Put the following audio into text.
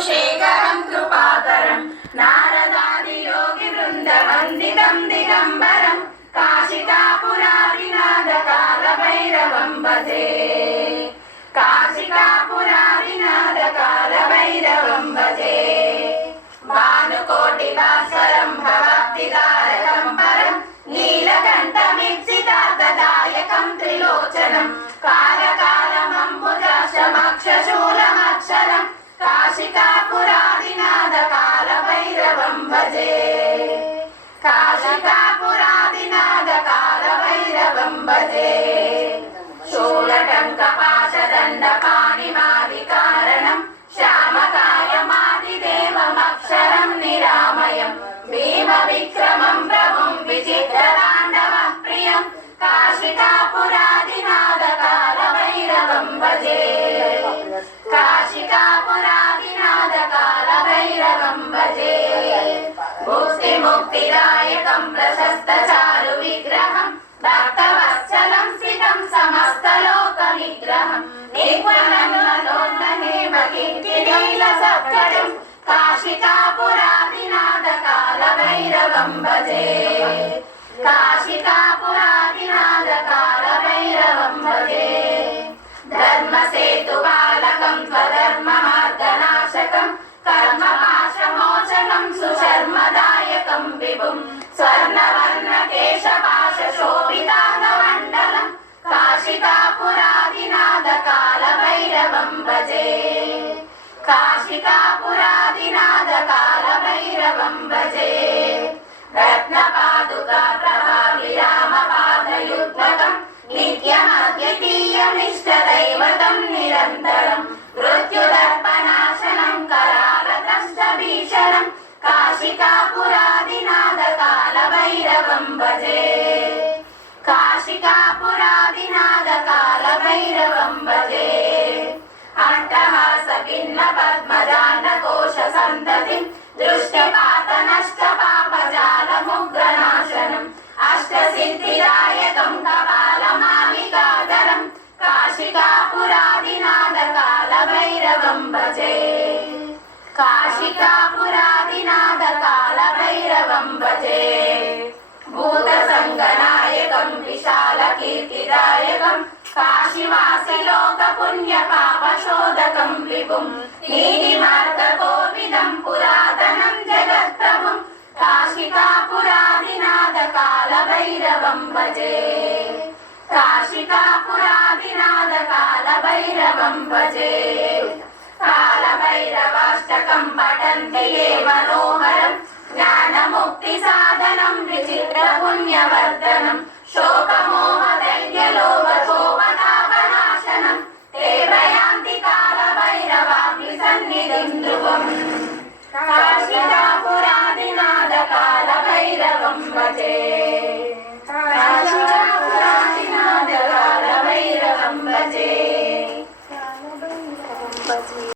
శేఖరం కృపాకరం నారదాది యోగి బృంద వందితం దిగంబరం. కాశికాపురాదినాథ కాల భైరవం భజే కాశికాపురాదినాథ కాల భైరవం భజే భైరవం భజే కాశికాపురాదినాథ కాల భైరవం భజే శూలటంకపాశదండ పాణిమాదికారణం శ్యామకాయమాదిదేవమక్షరం నిరామయం భీమ విక్రమం నిగ్రహం నీల సత్కరం కాశికాపురాదినాథ భైరవం భజే కాశికాపురాదినాథ కాల భైరవం భజే రత్నపాదుకా ప్రభా విరామ పాదయుగ్మకం నిత్యమద్వితీయమిష్టదైవతం నిరంతరం మృత్యుదర్పనాశనం కరాలకష్టభీషణం కాశికాపురాదినాథ కాల భైరవం కాశికాపురాదినాథ కాల భైరవం భజే పద్మజాన కోశ సంతతి దృష్టిపాత నష్ట పాపజాల ముగ్రనాశనం అష్ట సిద్ధిదాయకం కపాల కాల భైరవం భజే. కాల భైరవం భజే. భూత సంగన నివాసి లోక పుణ్య పాప శోధకం విభుం. నీటి మార్గ కోవిదం పురాతనం జగత్తమం కాశికాపురాదినాథ కాల భైరవం భజే. కాశికాపురాదినాథ కాల భైరవం భజే. కాల భైరవాష్టకం పఠంతి ఏ మనోహరం.